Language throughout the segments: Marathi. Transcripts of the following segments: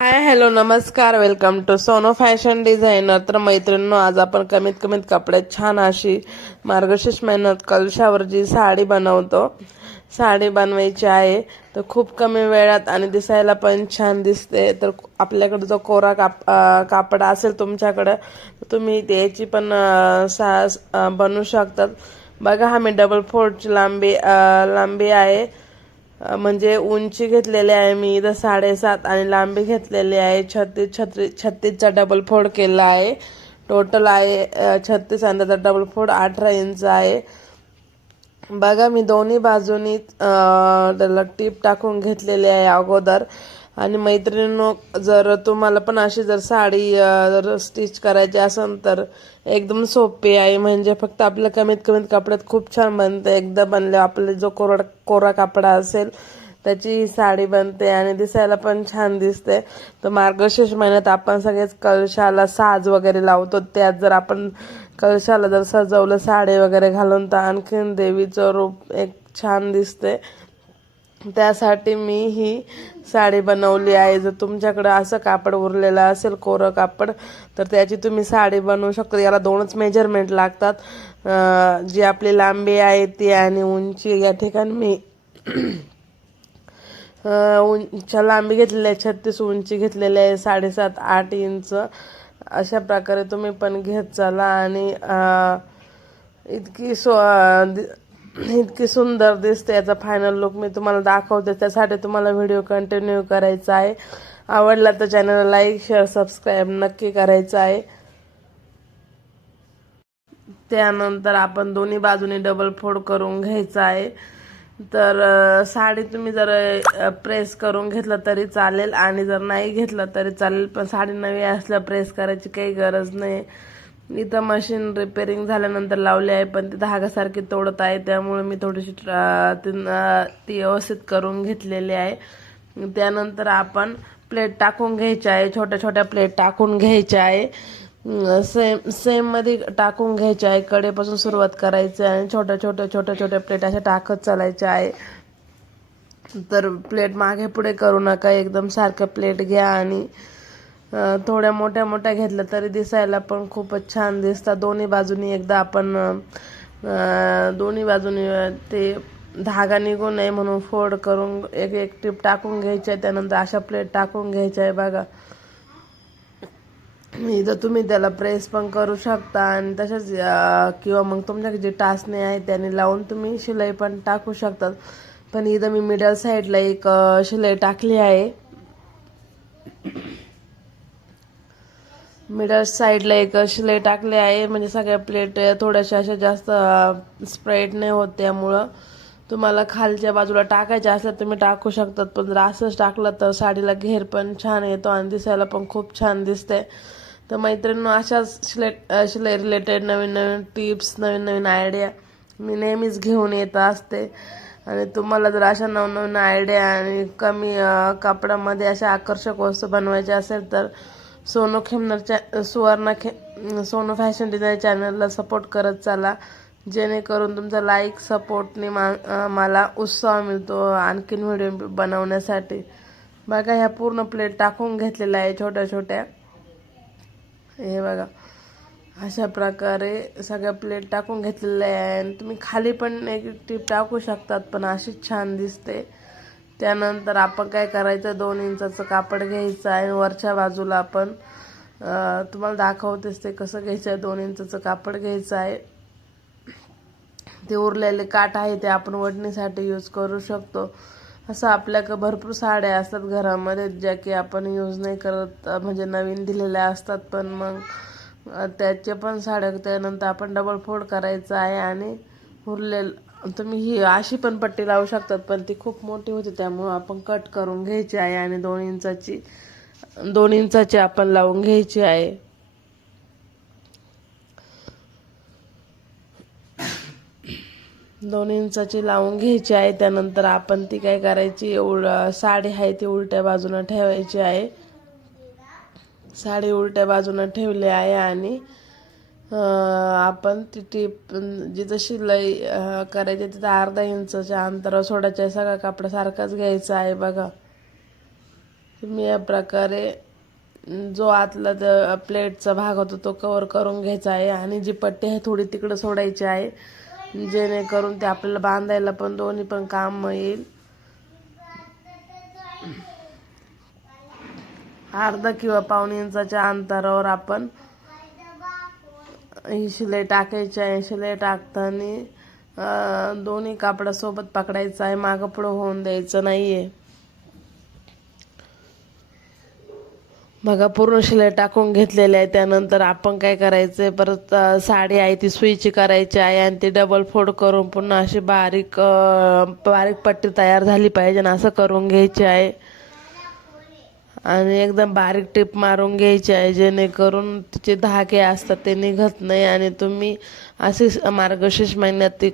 हाय हॅलो नमस्कार, welcome to Sono fashion designer. तर मैत्रिणींनो, आज आपण कमीत कमीत कपड्यात छान अशी मार्गशीर्ष महिन्यात कलशावर जी साडी बनवतो, साडी बनवायची आहे. तर खूप कमी वेळात आणि दिसायला पण छान दिसते. तर आपल्याकडे जो कोरा कापड असेल तुमच्याकडं, तर तुम्ही त्याची पण बनवू शकतात. बघा, हा मी डबल फोल्डची लांबी आहे. म्हणजे उंची घेतलेली आहे मी इथं 7.5 आणि लांबी घेतलेली आहे 36चा डबल फोल्ड केला आहे. टोटल आहे 36 आणि त्याचा डबल फोल्ड 18 इंच आहे. बघा, मी दोन्ही बाजूनी त्याला टीप टाकून घेतलेली आहे अगोदर. आणि मैत्रिणींनो, जर तुम्हाला पण अशी जर साडी जर स्टिच करायची असेल तर एकदम सोपी आहे. म्हणजे फक्त आपल्या कमीत कमीत कपड्यात खूप छान बनते. एकदा बनले आपले जो कोरा कापडा असेल त्याची साडी बनते आणि दिसायला पण छान दिसते. तर मार्गशीर्ष महिन्यात आपण सगळेच कलशाला साज वगैरे लावतो. त्यात जर आपण कलशाला जर सजवलं साडी वगैरे घालून तर आणखीन देवीचं रूप एक छान दिसते. त्यासाठी मी ही साडी बनवली आहे. जर तुमच्याकडे असं कापड उरलेलं असेल कोरं कापड, तर त्याची तुम्ही साडी बनवू शकता. याला 2च मेजरमेंट लागतात. जी आपली लांबी आहे ती आणि उंची. या ठिकाणी मी उंच्या लांबी घेतलेली आहे 36, उंची घेतलेली आहे 7.5-8 इंच. अशा प्रकारे तुम्ही पण घेत चला. आणि इतकी सुंदर दिसते. याचा फायनल लुक मी तुम्हाला दाखवते. त्यासाठी तुम्हाला व्हिडिओ कंटिन्यू करायचा आहे. आवडला तर चॅनलला लाईक, शेअर, सबस्क्राईब नक्की करायचं आहे. त्यानंतर आपण दोन्ही बाजूनी डबल फोल्ड करून घ्यायचं आहे. तर साडी तुम्ही जर प्रेस करून घेतलं तरी चालेल आणि जर नाही घेतलं तरी चालेल. पण साडी नवी असल्यावर प्रेस करायची काही गरज नाही. इथं मशीन रिपेअरिंग झाल्यानंतर लावली आहे, पण ती धागासारखी तोडत आहे, त्यामुळे मी थोडीशी ती व्यवस्थित करून घेतलेली आहे. त्यानंतर आपण प्लेट टाकून घ्यायची आहे. छोट्या छोट्या प्लेट टाकून घ्यायच्या आहे. सेम मध्ये टाकून घ्यायचे आहे. कडेपासून सुरुवात करायची आहे आणि छोट्या प्लेट अशा टाकत चालायच्या आहे. तर प्लेट मागे पुढे करू नका, एकदम सारख्या प्लेट घ्या. आणि थोड्या मोठ्या मोठ्या घेतल्या तरी दिसायला पण खूपच छान दिसतात. दोन्ही बाजूनी एकदा आपण दोन्ही बाजूनी ते धागा निघू नये म्हणून फोल्ड करून एक एक टीप टाकून घ्यायची आहे. त्यानंतर अशा प्लेट टाकून घ्यायच्या आहे. बघा, इथं तुम्ही त्याला प्रेस पण करू शकता आणि तसेच किंवा मग तुमच्याकडे जे टाचणी आहे त्याने लावून तुम्ही शिलाई पण टाकू शकतात. पण इथं मी मिडल साईडला एक शिलाई टाकली आहे. मिडल साईडला एक शिलाई टाकली आहे. म्हणजे सगळ्या प्लेट थोड्याशा अशा जास्त स्प्रेड नाही होत. त्यामुळं तुम्हाला खालच्या बाजूला टाकायच्या असल्या तुम्ही टाकू शकतात. पण जर असंच टाकलं तर साडीला घेर पण छान येतो आणि दिसायला पण खूप छान दिसते. तर मैत्रिणींनो, अशाच शिलाई रिलेटेड नवीन नवीन टिप्स, नवीन नवीन आयडिया मी नेहमीच घेऊन येत असते. आणि तुम्हाला जर अशा नवनवीन आयडिया आणि कमी कापडामध्ये अशा आकर्षक वस्तू बनवायच्या असेल तर सोनू फॅशन डिझाईन चॅनलला सपोर्ट करत चला. जेणेकरून तुमचा लाईक सपोर्टने मला उत्साह मिळतो आणखीन व्हिडिओ बनवण्यासाठी. बघा, ह्या पूर्ण प्लेट टाकून घेतलेल्या आहे छोट्या छोट्या. हे बघा, अशा प्रकारे सगळ्या प्लेट टाकून घेतलेल्या आहे. आणि तुम्ही खाली पण एक टीप टाकू शकतात, पण अशीच छान दिसते. त्यानंतर आपण काय करायचं, 2 इंचाचं कापड घ्यायचं आहे. वरच्या बाजूला आपण तुम्हाला दाखवतेच ते कसं घ्यायचं आहे. 2 इंचाचं कापड घ्यायचं आहे. ते उरलेले काठ आहे ते आपण वडणीसाठी यूज करू शकतो. असं आपल्याकडे भरपूर साड्या असतात घरामध्ये ज्या की आपण यूज नाही करत, म्हणजे नवीन दिलेल्या असतात. पण मग त्याचे पण साड्या त्यानंतर आपण डबल फोल्ड करायचं आहे. आणि उरलेलं तुम्ही ही अशी पण पट्टी लावू शकतात, पण ती खूप मोठी होती त्यामुळं आपण कट करून घ्यायची आहे. आणि 2 इंचाची आपण लावून घ्यायची आहे. दोन इंचाची लावून घ्यायची आहे. त्यानंतर आपण ती काय करायची, साडी आहे ती उलट्या बाजूने ठेवायची आहे. साडी उलट्या बाजूने ठेवली आहे. आणि आपण ती टीप जिथं शिलाई करायची तिथं अर्धा इंचाच्या अंतरावर सोडायचं आहे. सगळा कापड सारखाच घ्यायचा आहे. बघा, तुम्ही या प्रकारे जो आतला प्लेटचा भाग होतो तो कव्हर करून घ्यायचा आहे आणि जी पट्टी आहे थोडी तिकडं सोडायची आहे, जेणेकरून ते आपल्याला बांधायला पण दोन्ही पण काम येईल. अर्धा किंवा पाऊण इंचाच्या अंतरावर आपण ही शिलाई टाकायची आहे. शिलाई टाकताना दोन्ही कापडासोबत पकडायचं आहे, मागं पुढं होऊन द्यायचं नाहीये. बघा पूर्ण शिलाई टाकून घेतलेली आहे. त्यानंतर आपण काय करायचं, परत साडी आहे ती सुईची करायची आहे आणि ती डबल फोल्ड करून पुन्हा अशी बारीक बारीक पट्टी तयार झाली पाहिजे ना असं करून घ्यायची आहे आणि एकदम बारीक टिप मारून घ्यायची आहे, जेणेकरून तिचे धागे असतात ते निघत नाही. आणि तुम्ही अशी मार्गशीर्ष महिन्यात ती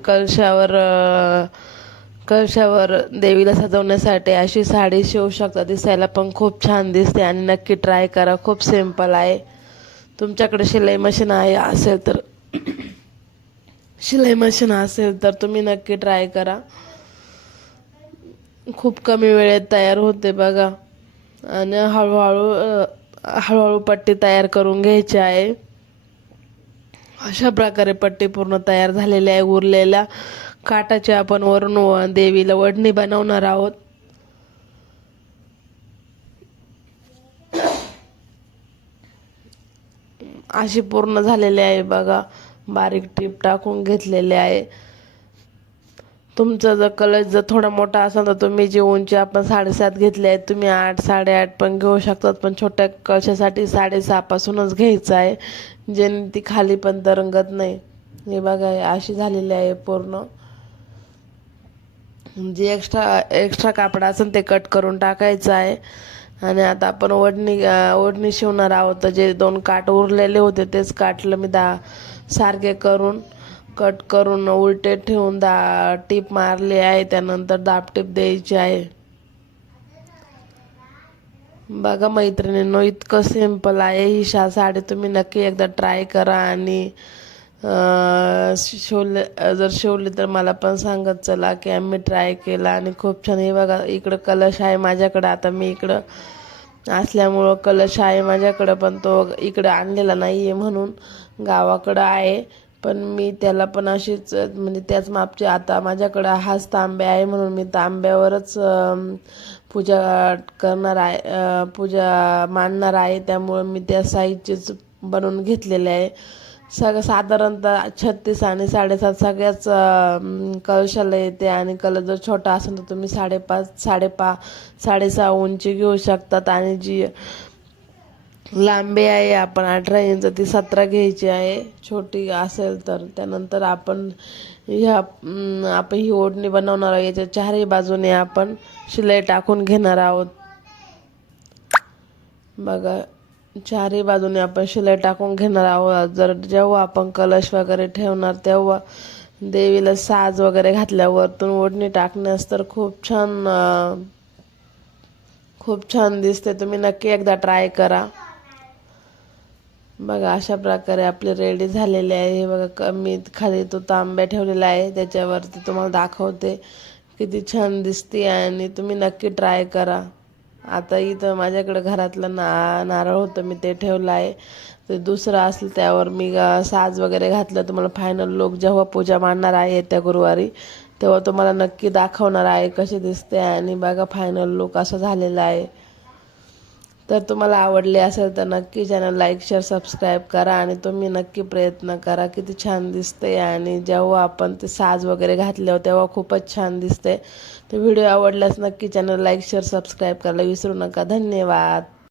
कळशावर देवीला सजवण्यासाठी अशी साडी शिवू शकता. दिसायला पण खूप छान दिसते आणि नक्की ट्राय करा. खूप सिंपल आहे. तुमच्याकडे शिलाई मशीन असेल तर तुम्ही नक्की ट्राय करा. खूप कमी वेळेत तयार होते बघा. आणि हळूहळू पट्टी तयार करून घ्यायची आहे. अशा प्रकारे पट्टी पूर्ण तयार झालेली आहे. उरलेल्या काटाची आपण वरून देवीला वडणी बनवणार आहोत. अशी पूर्ण झालेली आहे बघा. बारीक टीप टाकून घेतलेली आहे. तुमचा जर कलश जर थोडा मोठा असेल तर तुम्ही जी उंची आपण 7.5 घेतली आहे तुम्ही 8 8.5 पण घेऊ शकतात, पण छोट्या कळशासाठी 6.5 पासूनच घ्यायचं आहे, जेणे ती खाली पण तरंगत नाही. हे बघा अशी झालेली आहे पूर्ण. जे एक्स्ट्रा कापड असेल ते कट करून टाकायचं आहे. आणि आता आपण ओढणी शिवणार आहोत. जे 2 काठ उरलेले होते तेच काठलं मी सारखे करून कट करून उलटे ठेवून टीप मारली आहे. त्यानंतर दाबटीप द्यायची आहे. बघा मैत्रिणींनो, इतकं सिंपल आहे. ही साडी तुम्ही नक्की एकदा ट्राय करा आणि जर शिवली तर मला पण सांगत चला की आम्ही ट्राय केला आणि खूप छान. हे बघा इकडं कलश आहे माझ्याकडं. आता मी इकडं असल्यामुळं कलश आहे माझ्याकडं, पण तो इकडं आणलेला नाही आहे म्हणून गावाकडं आहे. पण मी त्याला पण अशीच म्हणजे त्याच मापचे आता माझ्याकडं हाच तांब्या आहे म्हणून मी तांब्यावरच पूजा करणार आहे, पूजा मांडणार आहे. त्यामुळे मी त्या साईजचेच बनवून घेतलेले आहे. साधारणतः 36 आणि 7.5 सगळ्याच कळशाला येते. आणि कलश जर छोटा असेल तर तुम्ही 6.5 उंची घेऊ शकतात. आणि जी लांबी आहे आपण 18 इंच ती 17 घ्यायची आहे छोटी असेल तर. त्यानंतर आपण ही ओढणी बनवणार आहोत. याच्या चारही बाजूने आपण शिलाई टाकून घेणार आहोत. बघा चारही बाजूने आपण शिलाई टाकून घेणार आहोत. जेव्हा आपण कलश वगैरे ठेवणार तेव्हा देवीला साज वगैरे घातल्यावरतून ओढणी टाकण्यास तर खूप छान दिसते. तुम्ही नक्की एकदा ट्राय करा. बघा अशा प्रकारे आपले रेडी झालेले आहे. हे बघा मी खाली तो तांब्या ठेवलेला आहे त्याच्यावरती तुम्हाला दाखवते किती छान दिसते आणि तुम्ही नक्की ट्राय करा. आता इथं माझ्याकडे घरातलं नारळ होतं मी ते ठेवलं आहे. ते दुसरं असलं त्यावर मी साज वगैरे घातलं. तुम्हाला फायनल लुक जेव्हा पूजा मांडणार आहे त्या गुरुवारी तेव्हा तुम्हाला नक्की दाखवणार आहे कशी दिसते. आणि बघा फायनल लुक असं झालेला आहे. तर तुम्हाला आवडले असेल तर नक्की चॅनल लाईक शेअर सबस्क्राईब करा आणि तुम्ही नक्की प्रयत्न करा. किती छान दिसते आणि जेव्हा आपण ते साज वगैरे घातल्यावर तेव्हा खूपच छान दिसते. तर व्हिडिओ आवडल्यास नक्की चॅनल लाईक शेअर सबस्क्राईब करायला विसरू नका. धन्यवाद.